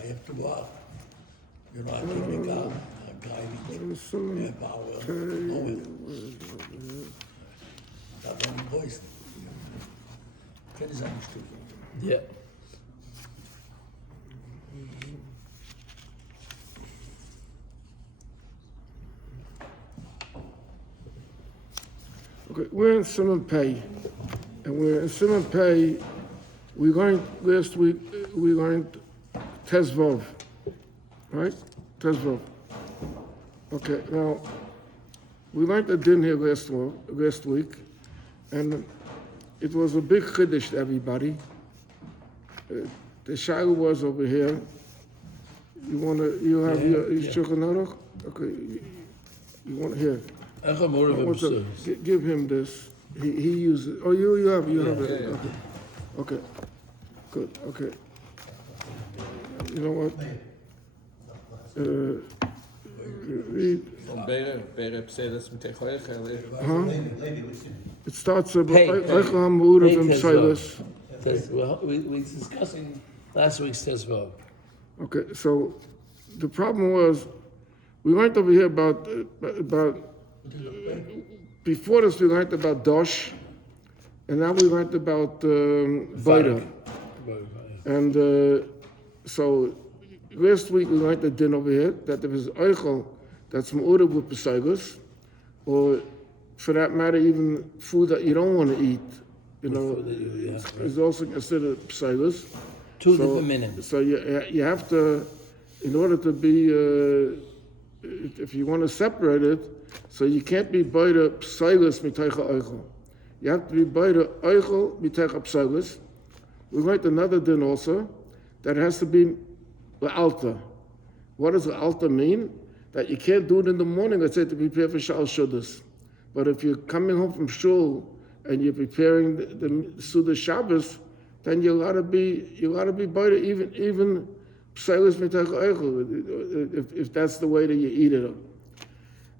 I have to go out. You know, I take the car, driving, power, nowhere. Da waren Boys. Keine Sandstücke. Yeah. Okay, we're in סימן Pei, and we're in סימן Pei. Last week we learned Tezvov, right? Tezvov. Okay, now we learned the din here last week, and it was a big chiddush to everybody. The shaila was over here. You have your Shulchan Aruch? Okay, you want here. Give him this. He uses. Oh, you have it. Okay. Good. Okay. You know what? Read. It starts about we discussing last week's Tezvov. Okay, so the problem was we learned over here about before this we learned about Dosh, and now we learned about Baida. And so last week we learned the din over here that there is Eichel that's Ma'udah with Pesaigus, or for that matter, even food that you don't want to eat, is also considered Pesaigus. Two different minutes. So you have to, in order to be, if you want to separate it, so you can't be Baida Pesaigus Miteicha Eichel. You have to be Baida Eichel Miteicha Pesaigus. We learned another din also, that it has to be L'alta. What does L'alta mean? That you can't do it in the morning, let's say, to prepare for Shal Shudas. But if you're coming home from shul and you're preparing the Suda Shabbos, then you gotta be better, even Psailis Mitach Eichel, if that's the way that you eat it.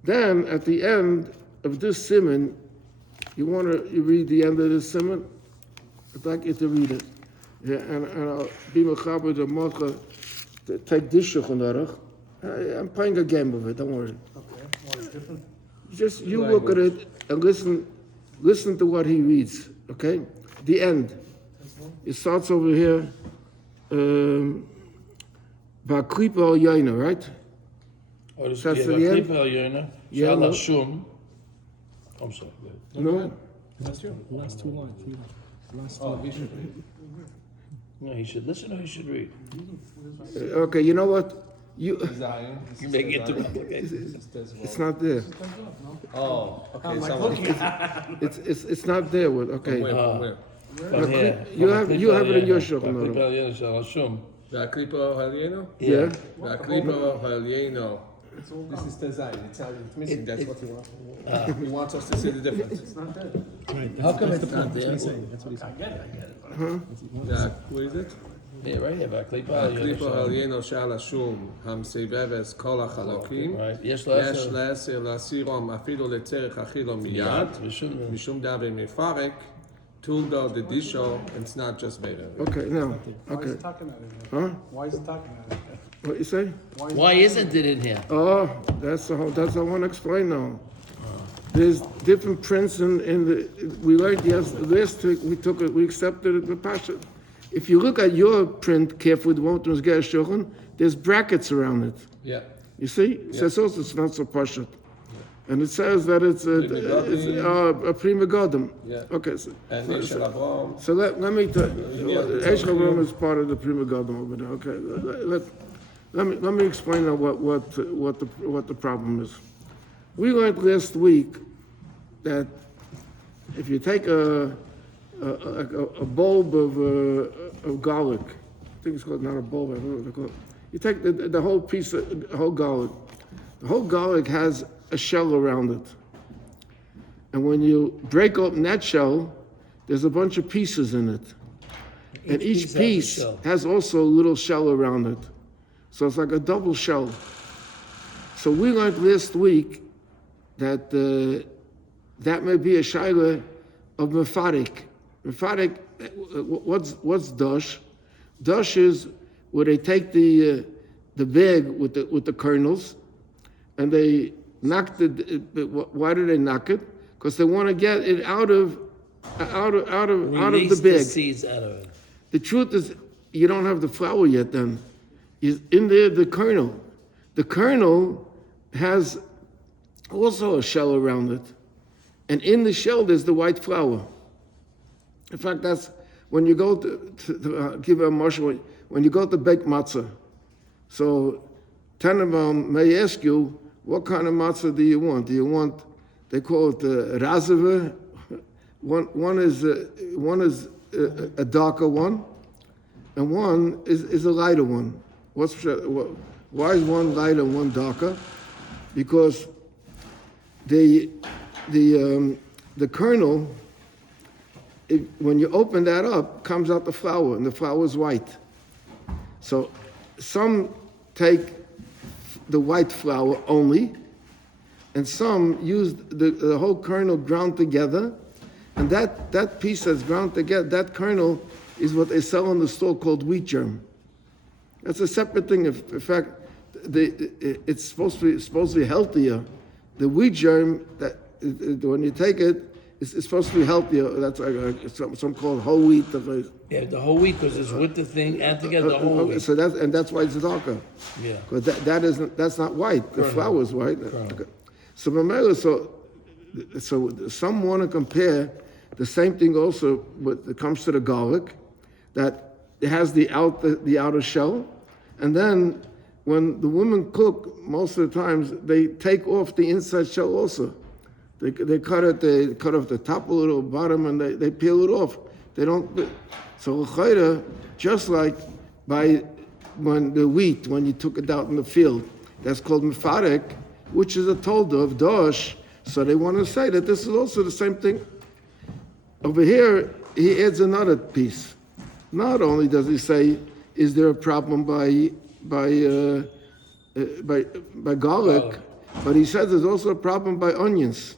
Then at the end of this Siman, you read the end of this Siman? I'd like you to read it. Yeah, and I'll be mechaber the mocha to take this Shulchan Aruch. I'm playing a game of it, don't worry. Okay, what's different? Just you look at it and listen to what he reads, okay? The end. It starts over here, Ba'klipa al Yaina, right? That's the end? Yeah, no. I'm sorry. No? Last two lines. Last two. No, he should listen or he should read. Okay, you know what? You make it too complicated. It's not there. Oh, okay. It's not there. Okay. Where? You have it in your Shulchan Aruch. V'aklipa halieno? Yeah. V'aklipa halieno. This is Tezayin. It's missing. That's what he wants. He wants us to see the difference. It's not dead. How come it's not there? That's what he's saying. I get it. Where is it? Yeah, right here. V'aklipa halieno shal hashum hamseveves kol hachalokim. Yesh le'aser lasirom afilo letzerech achilo miyad. Mishum davin mifarek. Tuldo the disho. It's not just made of. Okay, now. Why is Okay. it talking about it? Huh? Why is it talking about it? What you say? Why isn't it in here? Oh, that's what I want to explain now. There's different prints in the. We learned last week. We accepted it with Pasha. If you look at your print carefully, the one with the Shulchan, there's brackets around it. Yeah. You see? It says also it's not so Pasha. And it says that it's a prima godum. Yeah. Okay. And Eshel Avram. So let me tell you. Eshel Avram is part of the prima godum over there. Okay. Let me explain now what the problem is. We learned last week that if you take a bulb of garlic, I think it's called not a bulb, I don't know what they call it. You take the whole piece of the whole garlic. The whole garlic has a shell around it. And when you break open that shell, there's a bunch of pieces in it. And each piece has also a little shell around it. So it's like a double shell. So we learned last week that that may be a shaila of mefarik. Mefarik, what's dash? Dash is where they take the bag with the kernels, and they knock it. Why do they knock it? Because they want to get it out of Release the bag. the seeds out of it. The truth is, you don't have the flour yet. Then, is in there the kernel. The kernel has also a shell around it, and in the shell there's the white flour. In fact, that's when you go to give a marshal, when you go to bake matzah. So, Tannenbaum may ask you, what kind of matzah do you want? Do you want, they call it razeve. One is a darker one, and one is a lighter one. Why is one lighter and one darker? Because the kernel, when you open that up, comes out the flour, and the flour is white. So some take the white flour only, and some use the whole kernel ground together, and that piece that's ground together, that kernel is what they sell in the store called wheat germ. That's a separate thing. In fact, it's supposed to be healthier. The wheat germ, that when you take it, it's supposed to be healthier. That's like some called whole wheat. Yeah, the whole wheat, because it's with the thing and together the whole wheat. So that's why it's darker. Yeah. Because that's not white. The flour is white. Okay. So some want to compare the same thing also when it comes to the garlic, that it has the outer shell, and then when the women cook, most of the times they take off the inside shell also. They cut off the top a little, bottom, and they peel it off. They don't. So just like when you took it out in the field, that's called mefarek, which is a tolda of dosh. So they want to say that this is also the same thing. Over here, he adds another piece. Not only does he say, is there a problem by garlic, but he says there's also a problem by onions.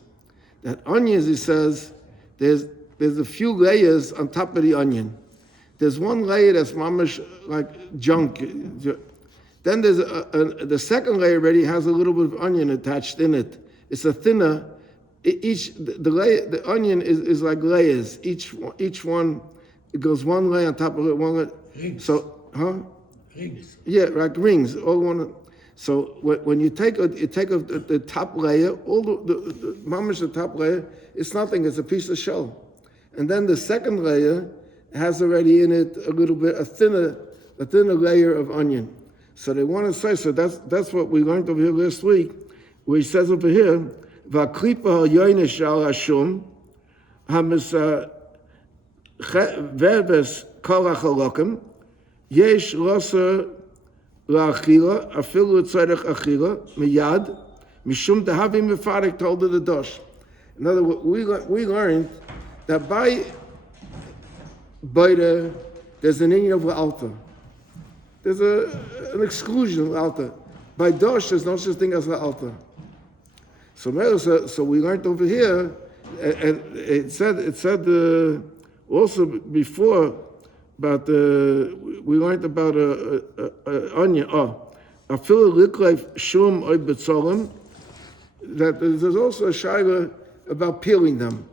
That onions, he says, there's a few layers on top of the onion. There's one layer that's mamish like junk. Then there's the second layer already has a little bit of onion attached in it. It's a thinner. The onion is like layers. Each one, it goes one layer on top of it, one layer. Rings. So, Rings. Yeah, like rings. All one. So when you take the top layer, all the mamish, the top layer, it's nothing. It's a piece of shell, and then the second layer has already in it a little bit a thinner layer of onion. So they want to say, so that's what we learned over here last week, where he says over here, v'aklipa ha'yoyne shal hashum hamisa verbes kol hachalokim yesh loser la'achila afilu tzarech achila miyad mishum dehavi mefarek told the dosh. In other words, we learned that by Baita, there's an inyan of altar. There's an exclusion of altar. By dosh, there's no such thing as an altar. So we learned over here, and it said also before, but we learned about onion. I feel like shum oy betzolim. That there's also a shayla about peeling them.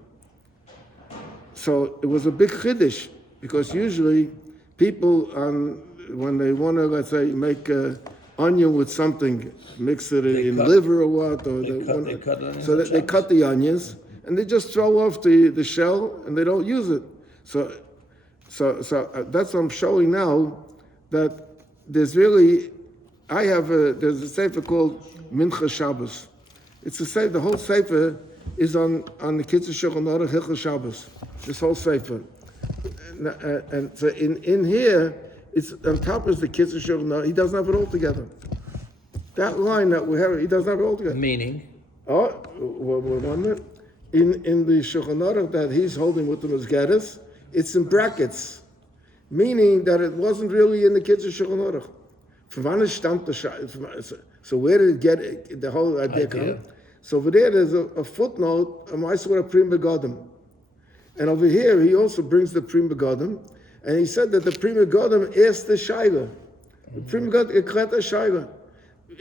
So it was a big chiddush, because usually people when they want to, let's say, make onion with something, mix it in liver or what, or they cut the onions and they just throw off the shell and they don't use it. So that's what I'm showing now, that there's really, there's a sefer called Mincha Shabbos. It's a sefer, the whole sefer is on the קיצור Shulchan Aruch Hilchos Shabbos. This whole sefer, and so in here, it's on top is the קיצור Shulchan Aruch. He doesn't have it all together. That line that we have, he doesn't have it all together. Meaning? Oh, one minute. In the Shulchan Aruch that he's holding with the Masgadas, it's in brackets, meaning that it wasn't really in the קיצור Shulchan Aruch. From wann stammt the so where did it get the whole idea come? So over there, there's a footnote, a Ma'aseh Prim Begadim. And over here, he also brings the Prim Begadim. And he said that the Prim Begadim asked the Shaila. The Pri Megadim ikret shayla.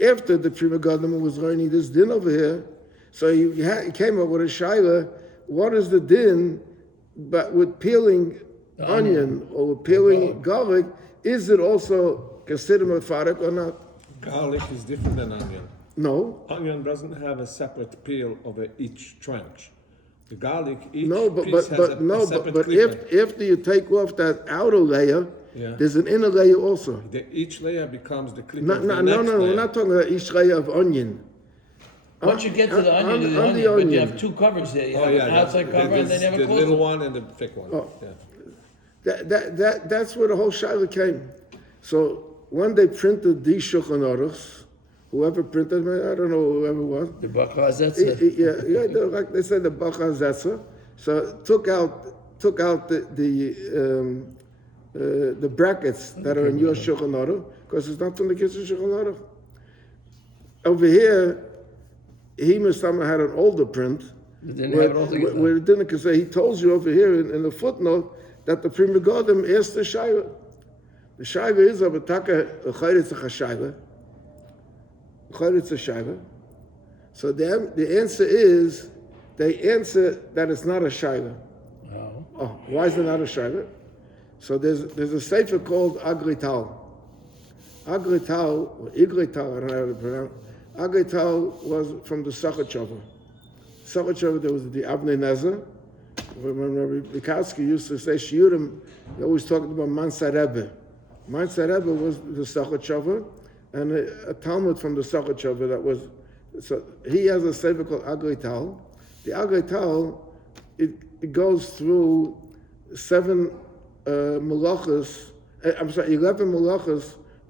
After the Pri Megadim was learning this din over here, so he came up with a shayla. What is the din, but with peeling onion or with peeling garlic? Is it also considered mefarek or not? Garlic is different than onion. No. Onion doesn't have a separate peel over each tranche. The garlic, each No, piece has a separate but clipper. if after you take off that outer layer, there's an inner layer also. Each layer becomes the clipper No, of the no, next no, no. layer. We're not talking about each layer of onion. Once you get to the onion, you do the on onion, the but you onion. have two covers there. You Oh have yeah, an outside cover and then you have a the closed little one. one and the thick one. Oh. Yeah. That's where the whole shaila came. So when they printed these Shulchan Aruchs, whoever printed them, I don't know whoever was. The Bachar Zetzer. Like they said, the Bachar Zetzer. So took out the brackets that are in your Shulchan Aruch, because it's not from the Kitzur Shulchan Aruch. Over here, he must have had an older print. It didn't have it all together. Where it didn't, because he told you over here in the footnote that the Pri Megadim asked the Shaiva. The Shaiva is of a taka, a chayritz a chashaiva. Chayritz a shaiva. So the answer is, they answer that it's not a shaiva. Oh, why is it not a shaiva? So there's a sefer called Agrital. Agrital, or Igrital, I don't know how to pronounce. Agrital was from the Sachachova. Sachachova, there was the Avnei Nezer. When Rabbi Bogomilsky used to say Shiurim, he always talked about Mansa Rebbe. Mansa Rebbe was the Sachachova, and a Talmud from the Sachachova that was. So he has a sefer called Agrital. The Agrital, it goes through 11 malachas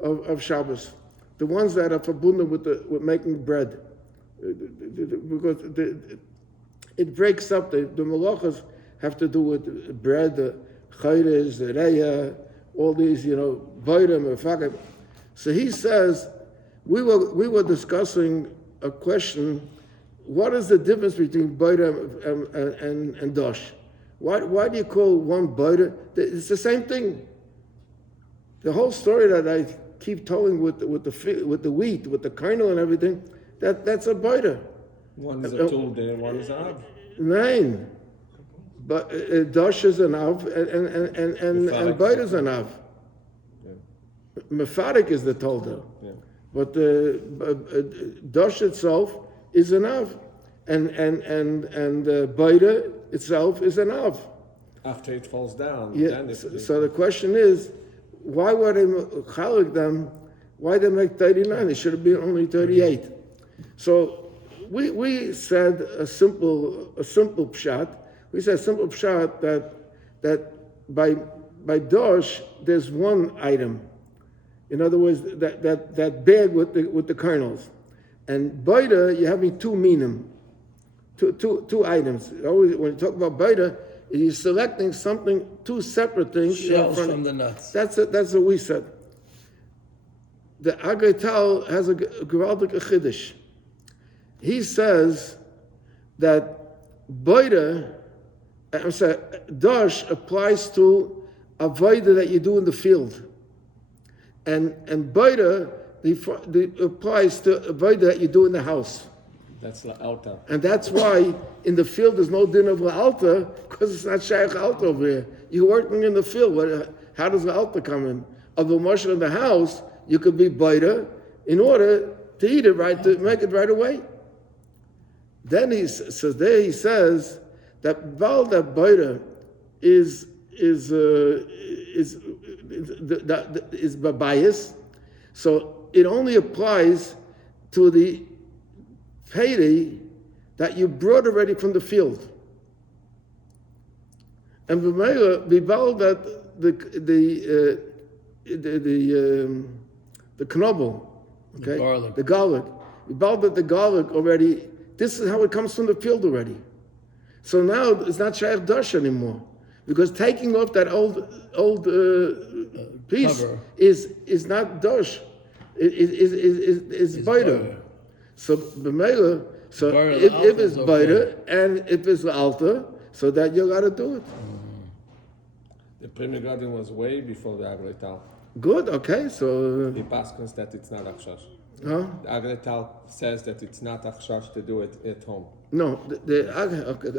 of Shabbos, the ones that are forbidden with making bread, because it breaks up. The malachas have to do with bread, the chayres, the reya, all these, vayim, mefakim. So he says, we were discussing a question: what is the difference between vayim and dosh? Why do you call one vayim? It's the same thing. The whole story that I keep telling with the wheat, with the kernel and everything, that's a vayim. One is a tool there, one is a av. Nine. But dosh is an av, and vayim is an av. Mefarik is the tolda. Yeah. But dosh itself is an av, and vayim itself is an av. After it falls down, Yeah. then So the question is, why were they chalik them? Why they make 39? It should have been only 38. So we said a simple pshat. We said a simple pshat that by dosh there's one item. In other words, that bag with the kernels, and baita you're having two minim, two items. Always when you talk about baita, you're selecting something, two separate things. Shells from the nuts. That's what we said. The Agrital has a gewaldig chiddush. He says that dosh applies to a avodah that you do in the field. And baita applies to avodah that you do in the house. that's the altar. And that's why in the field there's no din of altar, because it's not shaykh altar over here. You're working in the field. How does the altar come in? Of the marshal in the house, you could be baita in order to eat it right, to make it right away. Then he says that valda baita is babayis, so it only applies to the payday that you brought already from the field. And v'meila that the knobel, okay, the garlic, that the garlic already. This is how it comes from the field already. So now it's not shaykh dash anymore, because taking off that old piece cover is not dash. Is baita. So b'meila. So if it's baita and if it's altar, so that you got to do it. The Pri Megadim was way before the Agrital. Good, okay, so, He passes that it's not achshash. huh? The Agretal says that it's not achshash to do it at home. No, okay,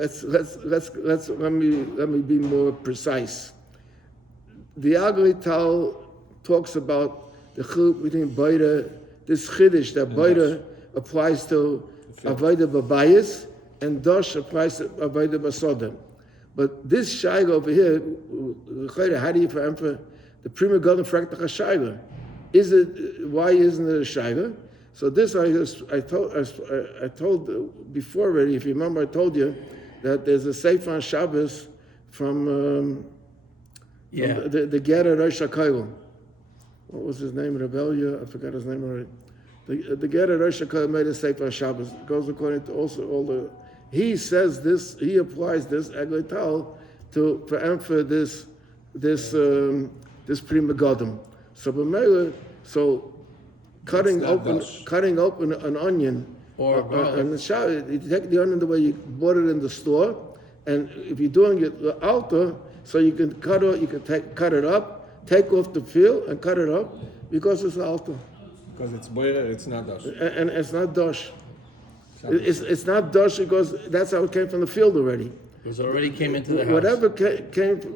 let me be more precise. The Agrital talks about the chiluk between Baida, this chiddush that Baida applies to Avodah Babayis and Dosh applies to Avodah Basodim. But this shayla over here, how do you for the prima golden fractal shayla? Is it, why isn't it a shayla? So this I told before already. If you remember, I told you that there's a sefer on Shabbos from the Gera Rosh HaKolim. What was his name? Rebellia? I forgot his name already. The Gera Rosh HaKolim made a sefer on Shabbos. It goes according to also all the. He says this. He applies this agletal to for this prima godum. So b'meila, so cutting open an onion or and you take the onion the way you bought it in the store, and if you're doing it the altar, so you can cut it up, take off the peel and cut it up because it's altar. Because it's boiler, it's not dosh. And it's not dosh. It's not dosh because that's how it came from the field already. It already came into the house. Whatever came from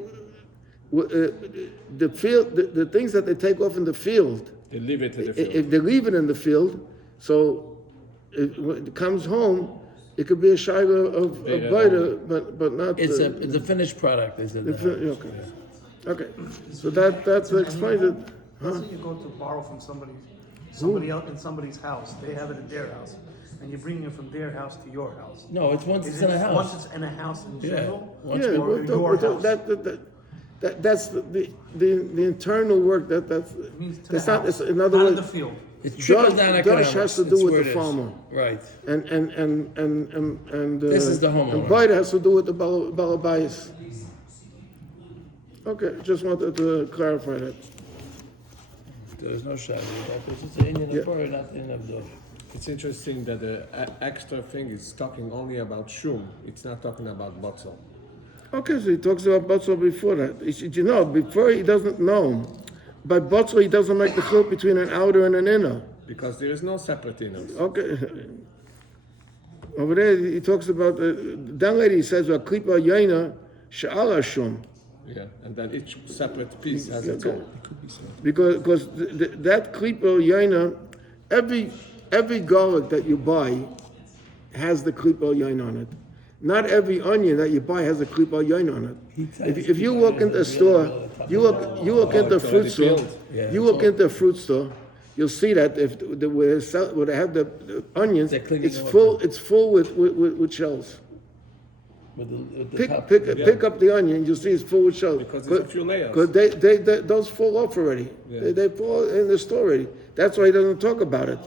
the field, the things that they take off in the field, They leave it to the field. if they leave it in the field, so when it comes home, it could be a shayla of baita, but not. It's a finished product. Is it? Okay. So that explains it. Let's say you go to borrow from somebody else in somebody's house. They have it in their house, and you're bringing it from their house to your house. No, it's once Is it's in a house. Once it's in a house in general. Once Yeah, or your house. that's the internal work. That's Means to that's the not. house, It's, in other not words, in the field. It's trickle down economics. Dosh has to It's do with where the it is. farmer, Right. and This is the homeowner. And Baita has to do with the balabayas. Okay, just wanted to clarify that. There's no shadow. It's just an Indian of Torah, not the Indian of Dosh. It's interesting that the extra thing is talking only about shum. It's not talking about botzel. Okay, so he talks about Botzel before that. Before he doesn't know. By Botzel, he doesn't make the chiluk between an outer and an inner. Because there is no separate inners. Okay. Over there, he talks about, that lady says, Klipa Yaina Sha'ala Shum. Yeah, and then each separate piece has its own. Because that Klipa Yaina, every garlic that you buy has the Klipa Yaina on it. Not every onion that you buy has a klipa yain on it. If you walk into a store, you look into a fruit store, into a fruit store, you'll see that where they have the onions, it's full with shells. Pick up the onion, you'll see it's full with shells. Because there's a few layers. Because those fall off already. Yeah. They fall in the store already. That's why he doesn't talk about it.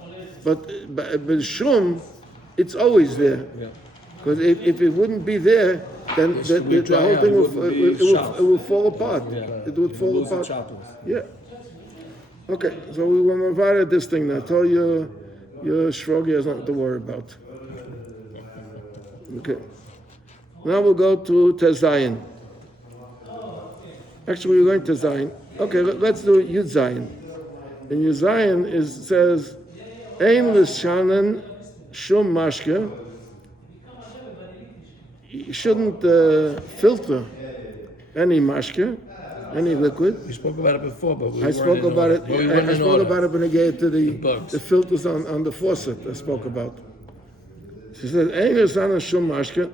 But shum, it's always there. Yeah. Because if it wouldn't be there, then the whole thing will fall apart. Yeah. It would fall Lose the apart. sharpness. Yeah. Okay, so we will move on at this thing now. Tell your shrug has nothing to worry about. Okay. Now we'll go to Tezayin. Actually, we're going to Zayin. Okay, let's do Yud Zayin. And Yud Zayin says, Ein l'shanan shum mashke. You shouldn't filter any mashke, any liquid. We spoke about it before, but I spoke about it. I spoke about it when I gave to the filters on the faucet. I spoke about. She said, "Ein l'shanan shum mashke,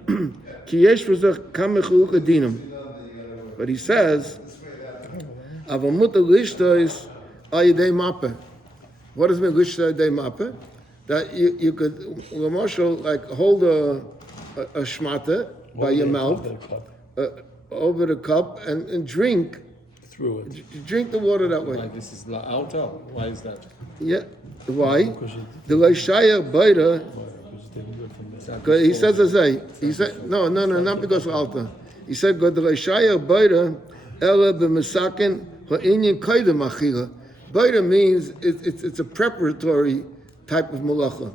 ki yesh v'zeh kam mechuluk adinam." But he says, "Avamut lishtois al yedei mape." What does mean lishtois yedei mape? That you could, Lamashal, like hold a shmata by your mouth over the cup and drink through it. Drink the water that way. Like this is altar. Why is that? Yeah. Why? The Leishaya Baita. He says as he said no, not because of altar. He said God the Leishaya Baita ela b'mesaken ha'inyan kaidem achila. Baita means it's a preparatory type of malacha.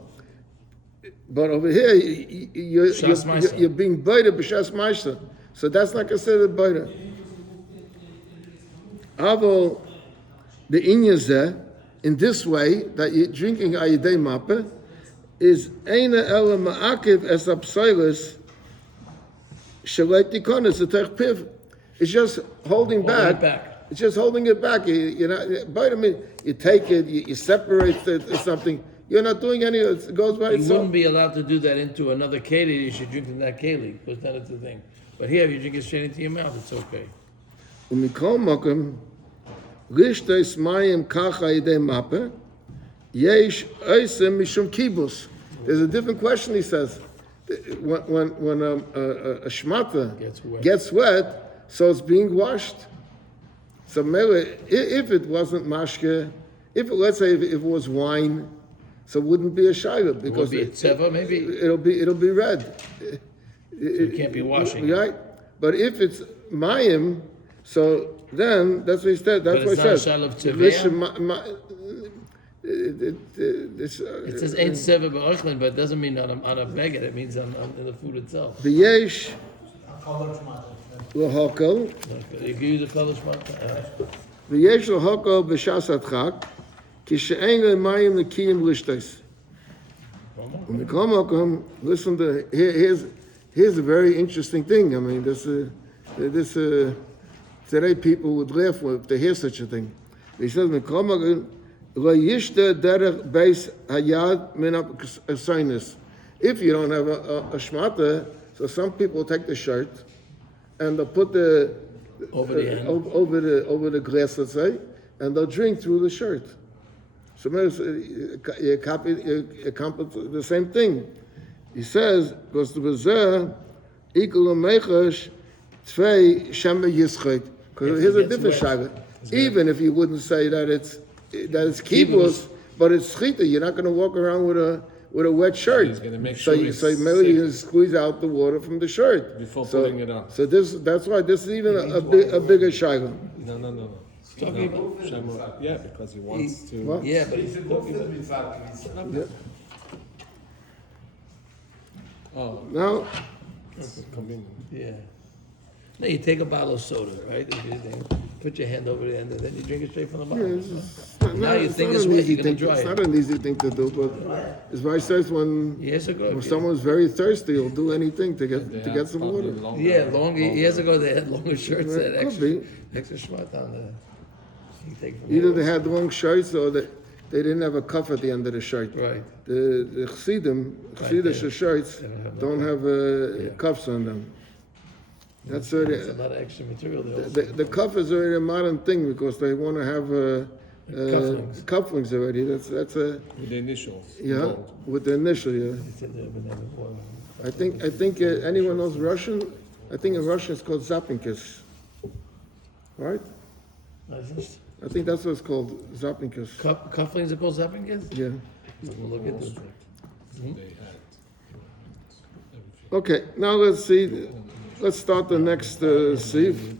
But over here, you're being baita b'shas ma'isa. So that's not considered baita. Avo the inyazeh, in this way, that you're drinking ayidei mappe, is eina ela ma'akiv es apsilis shalait tikonis etech piv. It's just holding back. It's just holding it back. You're not, vitamin, you take it, you separate it or something. You're not doing any of it. It goes by You itself. wouldn't be allowed to do that into another keli. You should drink in that keli, because that is the thing. But here, if you drink it straight into your mouth, it's okay. ומכל מקום, רשתוס מים ככה ידי מפה, יש עשם משום קיבוס. There's a different question, he says. When a shmata gets wet, so it's being washed. So if it wasn't mashke, let's say if it was wine, so it wouldn't be a shayla because maybe it'll be red. It can't be washing. Right? But if it's mayim, so then that's what he said. That's what he says. It says ain't seva ba'ochlin, but it doesn't mean on a beggar. It means on the food itself. The yesh l'hokol. You give you the color shmata. The yesh l'hokol b'shas adchak ki she'ein le'mayim l'kiyim l'shtais. Listen to here's a very interesting thing. I mean, today people would laugh if they hear such a thing. He says, if you don't have a shmata, so some people take the shirt and they'll put the over the glass, let's say, and they'll drink through the shirt. So you accomplish the same thing. He says, because the bazaar equal mechash tvei shema yischait. Because here's a different shaga. Even if you wouldn't say that it's kibbutz, but it's chita, you're not going to walk around with a wet shirt. He's going to make so sure you maybe you squeeze out the water from the shirt before putting it on. So that's why this is even a bigger shaga. No. Talking about Yeah, because he wants to. What? yeah, but he's talking about Oh, Now, convenient. yeah. No, you take a bottle of soda, right? Put your hand over the end, and then you drink it straight from the bottle. Now you think it's wet, you're gonna dry it's it. not an easy thing to do, but it's why it says when Years ago, when someone's very thirsty, he'll do anything to get some water. years ago they had longer shirts that Could extra be. schmut on the. You take from Either the- they had long shirts or they didn't have a cuff at the end of the shirt. Right. The Chassidish shirts don't have cuffs on them. That's There's a already, lot of extra material there. Also. the cuff is already a modern thing because they want to have Cufflinks. cufflinks already. That's a With the initials. yeah Gold. with the initial yeah. They said they would never bought one. I think anyone knows Russian? I think in Russian it's called Zapinkas. Right? License? I think that's what it's called, Zapinkas. Cufflinks are called zappingas? Yeah. We'll look at this. They had. Okay, now let's see. Let's start the next sieve.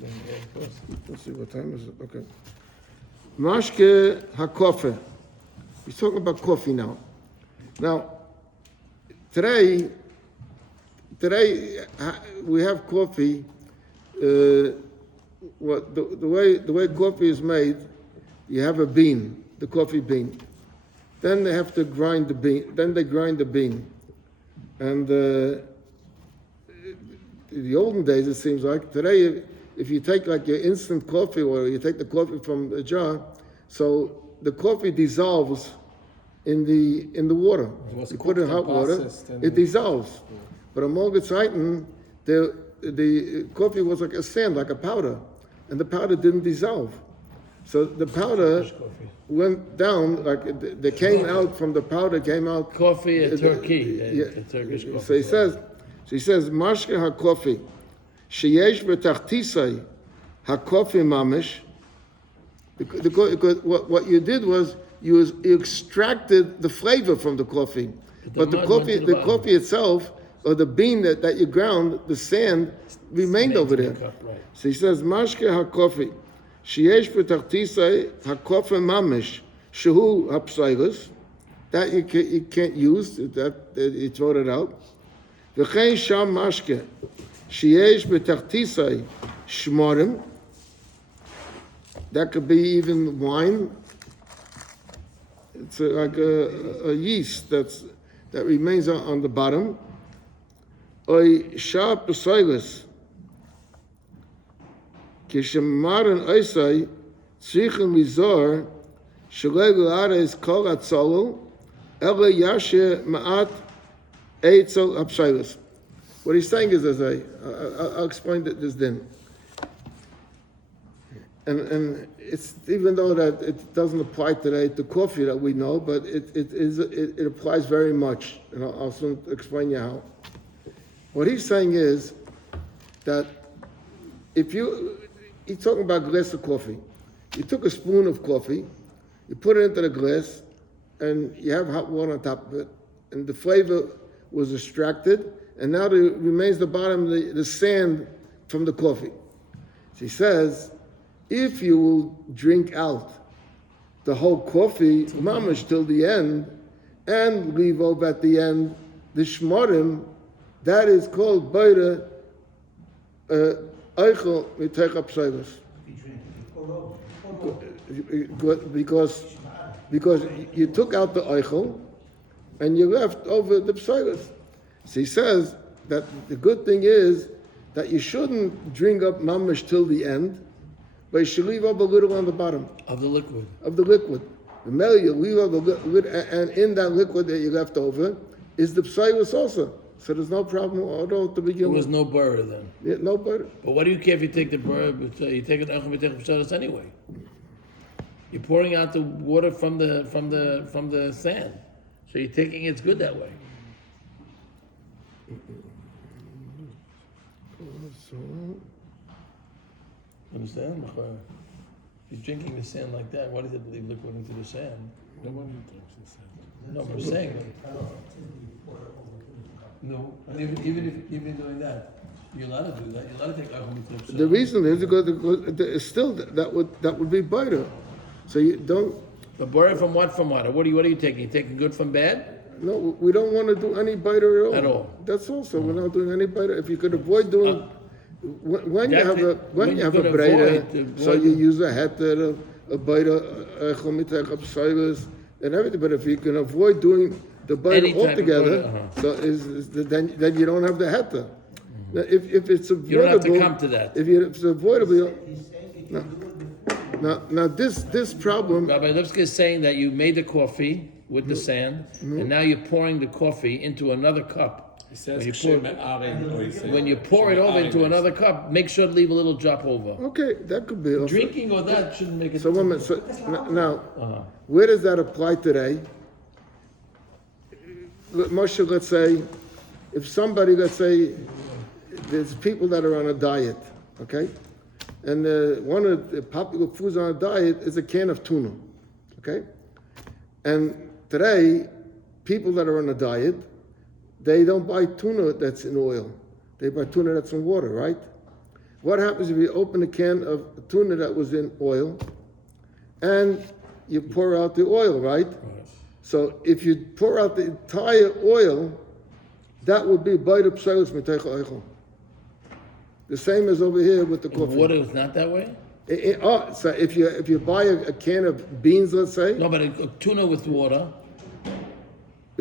Let's see, what time is it? Okay. Mashke hakofe. He's talking about coffee now. Now, today we have coffee. The way coffee is made, you have a bean, the coffee bean. Then they have to grind the bean. Then they grind the bean, and in the olden days, it seems like today, if you take like your instant coffee or you take the coffee from the jar, so the coffee dissolves in the water. was You put it in hot water, processed and- it dissolves. But in Morgenzeiten, the coffee was like a sand, like a powder, and the powder didn't dissolve. So the powder went down, like they came out from the powder, came out. Coffee in Turkey, Yeah. the Turkish coffee. So he says, Mashke hakofi, sheyesh v'tachtisai hakofi mamish. Because what you did was you extracted the flavor from the coffee, but the mud went to the bottom. coffee itself, or the bean that you ground, the sand remained over there. Right. So he says, Mashke hakofi, sheyesh v'tachtisai hakofi mamish, shehu hapsaigus. That you can't use. That you throw it out. V'chein sham mashke, sheyesh betachtisai shmorim. That could be even wine. It's like a yeast that remains on the bottom. Oy sharp besilis. Kishemaran oisai tzrichen lizor shalei l'ares kol atzolo ele yashe ma'at eitzel apsilis. What he's saying is, I'll explain this then. And it's even though that it doesn't apply today to coffee that we know, but it applies very much, and I'll soon explain you how. What he's saying is that he's talking about a glass of coffee. You took a spoon of coffee, you put it into the glass, and you have hot water on top of it, and the flavor was extracted, and now there remains the bottom, the sand from the coffee. So he says, if you will drink out the whole coffee, mamash, till the end, and leave over at the end the shmorim, that is called baita eichel miteicha pseilos. Because you took out the eichel and you left over the pseilos. So he says that the good thing is that you shouldn't drink up mamash till the end, but you should leave up a little on the bottom. Of the liquid. Of the liquid. The mellow, you leave up a little, and in that liquid that you left over is the pseilos also. So there's no problem at all to begin with. There was no butter then. Yeah, no butter. But what do you care if you take the butter? You take it anyway. You're pouring out the water from the sand, so you're taking it's good that way. Understand? If you're drinking the sand like that, why does it leave liquid into the sand? Nobody drinks the sand. No, I'm saying. No, even doing that, you're allowed to do that. You're allowed to take alcohol. The reason is because still that would be butter. So you don't. But butter from what? From what? What are you taking? You taking good from bad? No, we don't want to do any butter at all. At all. That's also we're not doing any butter. If you could avoid doing. When you have a breder, so you use a heter, a butter, a chomitech, a pseilos, and everything. But if you can avoid doing the butter altogether, so then you don't have the heter. If it's avoidable, you don't have to come to that. If it's avoidable, now this problem. Rabbi Bogomilsky is saying that you made the coffee with the sand, and now you're pouring the coffee into another cup. He says when you pour it over into another cup, make sure to leave a little drop over. Okay, that could be. Also. Drinking or that shouldn't make it. So, now, where does that apply today? Moshe, let's say, if somebody, let's say, there's people that are on a diet, okay? And one of the popular foods on a diet is a can of tuna, okay? And today, people that are on a diet, they don't buy tuna that's in oil. They buy tuna that's in water, right? What happens if you open a can of tuna that was in oil and you pour out the oil, right? So if you pour out the entire oil, that would be baita pseilos miteicha eichel. The same as over here with the coffee. Water is not that way? So if you buy a can of beans, let's say. No, but a tuna with water.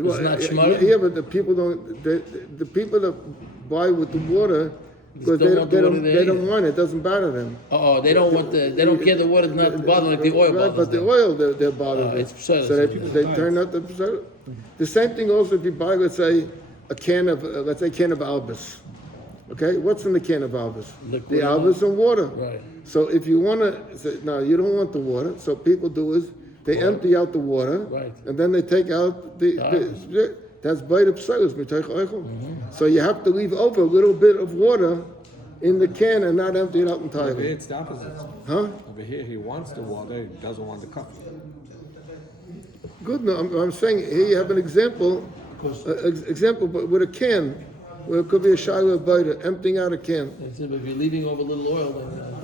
It's not shmara? Yeah, but the people don't. The people that buy with the water, because they don't want it. It doesn't bother them. They don't want they don't care the water's not bothering like the oil bothers but the them. oil they're bothered. It's so they turn out the same thing also if you buy, let's say, a can of albus. Okay, what's in the can of albus? The albus and water. Right. So if you want to, no, you don't want the water. So people do is they empty out the water, right, and then they take out that's baita pseilos miteicha eichel. So you have to leave over a little bit of water in the can and not empty it out entirely. Over here it's the opposite. Huh? Over here he wants the water, he doesn't want the coffee. Good. No, I'm saying here you have an example. But with a can, where it could be a shiloh baita, emptying out a can. If you're leaving over a little oil, then